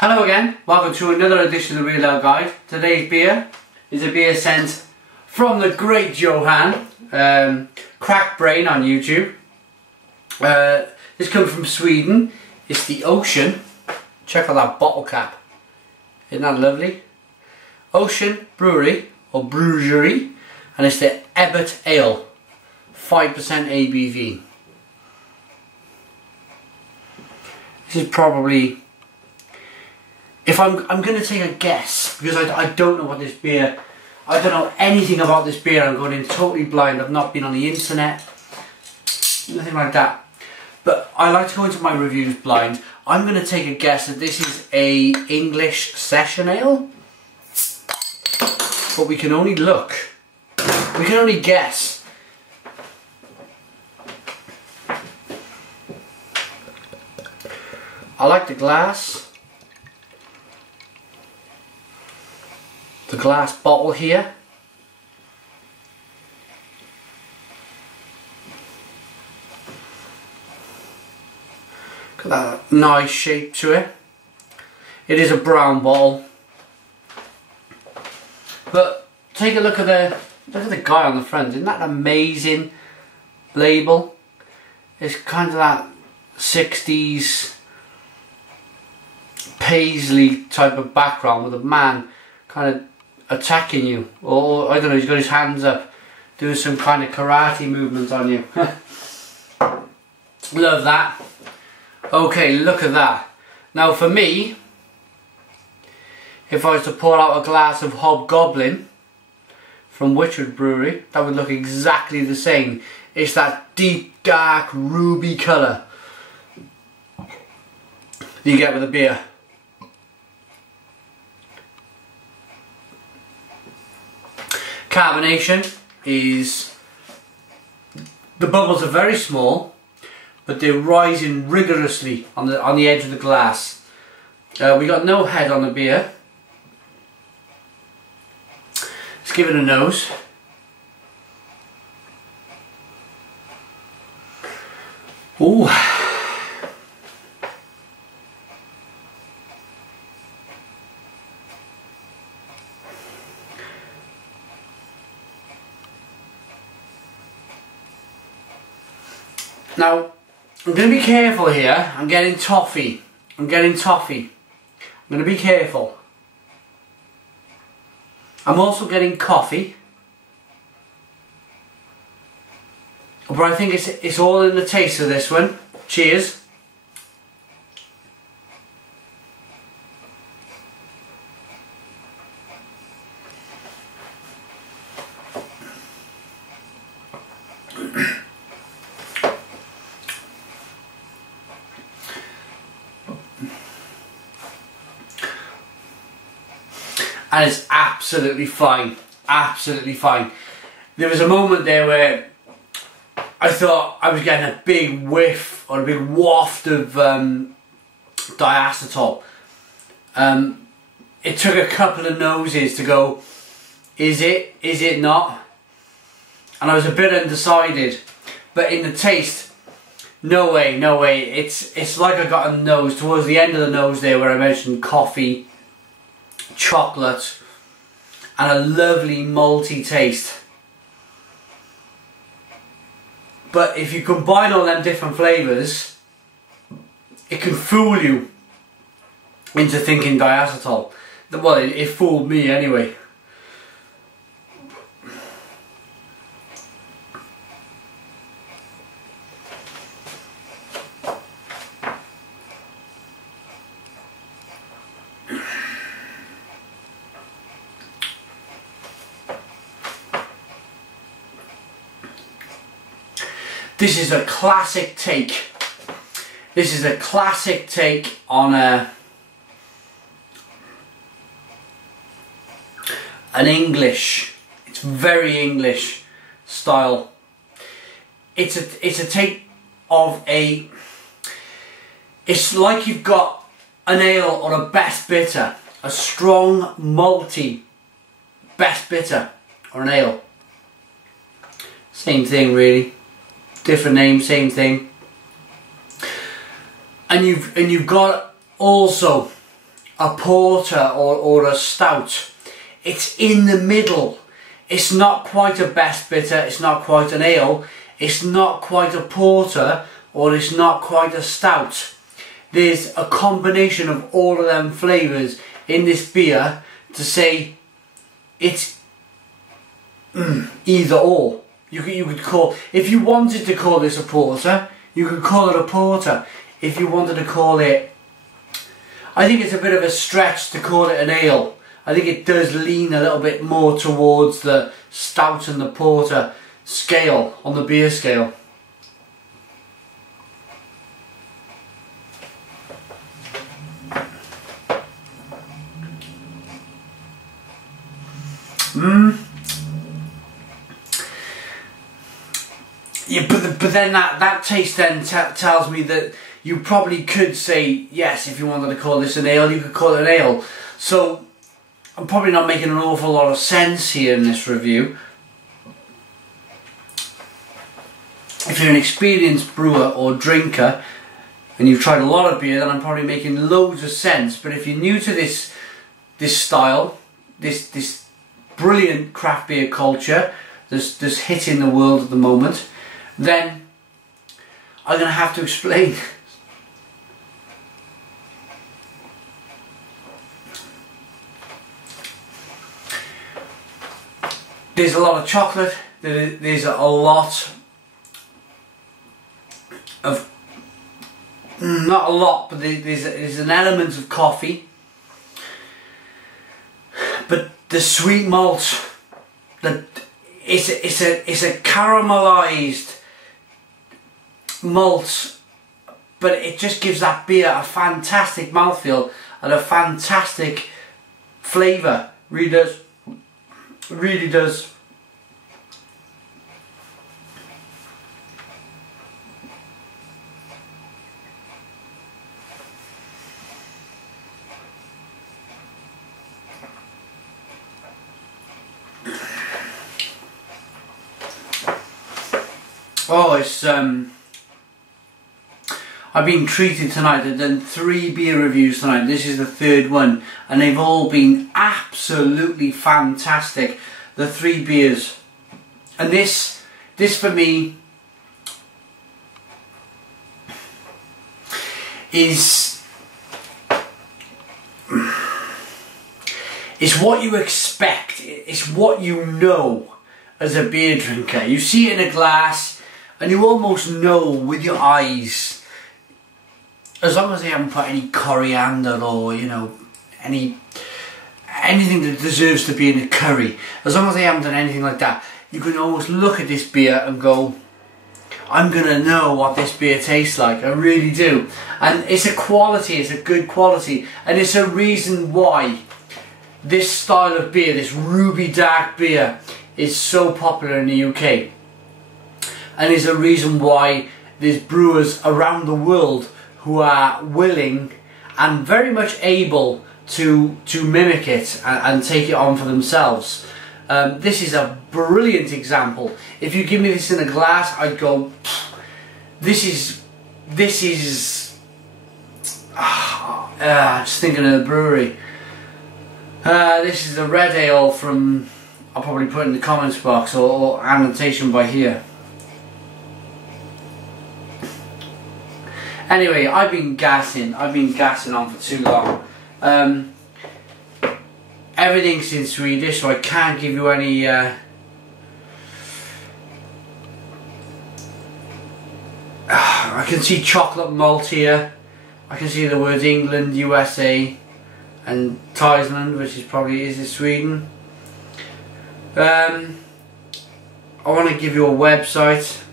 Hello again, welcome to another edition of the Real Ale Guide. Today's beer is a beer sent from the great Johan, Crack Brain on YouTube. This comes from Sweden. It's the Ocean. Check out that bottle cap. Isn't that lovely? Ocean Brewery, or Bryggeriet, and it's the Ebbot Ale, 5% ABV. This is probably, if I'm going to take a guess, because I don't know what this beer, I don't know anything about this beer. I'm going in totally blind. I've not been on the internet, nothing like that. But I like to go into my reviews blind. I'm going to take a guess that this is a English session ale, but we can only look. We can only guess. I like the glass. The glass bottle here. Got that nice shape to it. It is a brown bottle. But take a look at the guy on the front. Isn't that an amazing label? It's kind of that 60s paisley type of background with a man kind of attacking you, or I don't know, he's got his hands up doing some kind of karate movement on you. Love that. Okay, look at that. Now for me, if I was to pour out a glass of Hobgoblin from Witchwood Brewery, that would look exactly the same. It's that deep dark ruby colour you get with a beer. Carbonation is, the bubbles are very small, but they're rising rigorously on the edge of the glass. We got no head on the beer. Let's give it a nose. Ooh. Now, I'm going to be careful here. I'm getting toffee. I'm going to be careful. I'm also getting coffee. But I think it's all in the taste of this one. Cheers. And it's absolutely fine, absolutely fine. There was a moment there where I thought I was getting a big whiff or a big waft of diacetyl. It took a couple of noses to go, is it not? And I was a bit undecided, but in the taste, no way. It's like I got a nose towards the end of the nose there where I mentioned coffee, chocolate, and a lovely malty taste. But if you combine all them different flavours, it can fool you into thinking diacetyl. Well, it fooled me anyway. This is a classic take. This is a classic take on an English. It's very English style. It's a take of a. It's like you've got an ale or a best bitter, a strong malty best bitter or an ale. Same thing really. Different name, same thing. And you've got also a porter or a stout. It's in the middle. It's not quite a best bitter, it's not quite an ale, it's not quite a porter, or it's not quite a stout. There's a combination of all of them flavours in this beer to say it's either or. You could call, if you wanted to call this a porter, you could call it a porter. If you wanted to call it, I think it's a bit of a stretch to call it an ale. I think it does lean a little bit more towards the stout and the porter scale, on the beer scale. Yeah, but then that taste then tells me that you probably could say, yes, if you wanted to call this an ale, you could call it an ale. So I'm probably not making an awful lot of sense here in this review. If you're an experienced brewer or drinker and you've tried a lot of beer, then I'm probably making loads of sense. But if you're new to this style, this brilliant craft beer culture that's hitting the world at the moment, then I'm going to have to explain. There's a lot of chocolate, there's a lot of, not a lot, but there's an element of coffee. But the sweet malt, it's a caramelized malt, but it just gives that beer a fantastic mouthfeel and a fantastic flavour. Really does. Really does. Oh, it's I've been treated tonight. I've done 3 beer reviews tonight. This is the 3rd one, and they've all been absolutely fantastic. The 3 beers, and this for me is what you expect. It's what you know as a beer drinker. You see it in a glass, and you almost know with your eyes. As long as they haven't put any coriander or, you know, anything that deserves to be in a curry, as long as they haven't done anything like that, you can almost look at this beer and go, I'm gonna know what this beer tastes like. I really do. And it's a quality, it's a good quality, and it's a reason why this style of beer, this ruby dark beer, is so popular in the UK. And is a reason why there's brewers around the world who are willing and very much able to mimic it and take it on for themselves. This is a brilliant example. If you give me this in a glass, I'd go, this is just thinking of the brewery. This is a red ale from, I'll probably put in the comments box or annotation by here. Anyway, I've been gassing on for too long. Everything's in Swedish, so I can't give you any I can see chocolate malt here. I can see the words England, USA and Thailand, which is probably is Sweden. I want to give you a website.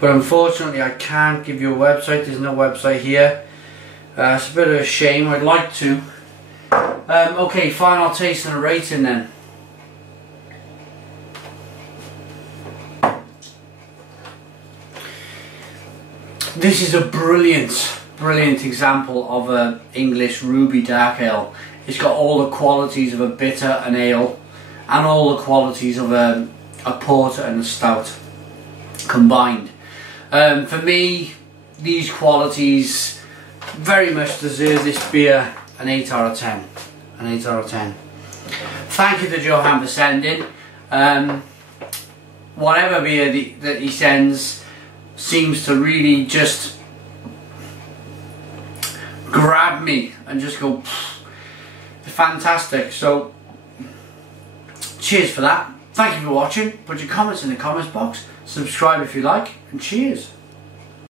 But unfortunately I can't give you a website. There's no website here. It's a bit of a shame. I'd like to. Okay, final taste and a rating then. This is a brilliant example of an English ruby dark ale. It's got all the qualities of a bitter and ale, and all the qualities of a porter and a stout. combined. For me, these qualities very much deserve this beer an 8 out of 10. An 8 out of 10. Thank you to Johan for sending. Whatever beer that he sends seems to really just grab me and just go fantastic. So cheers for that. Thank you for watching. Put your comments in the comments box. Subscribe if you like, and cheers.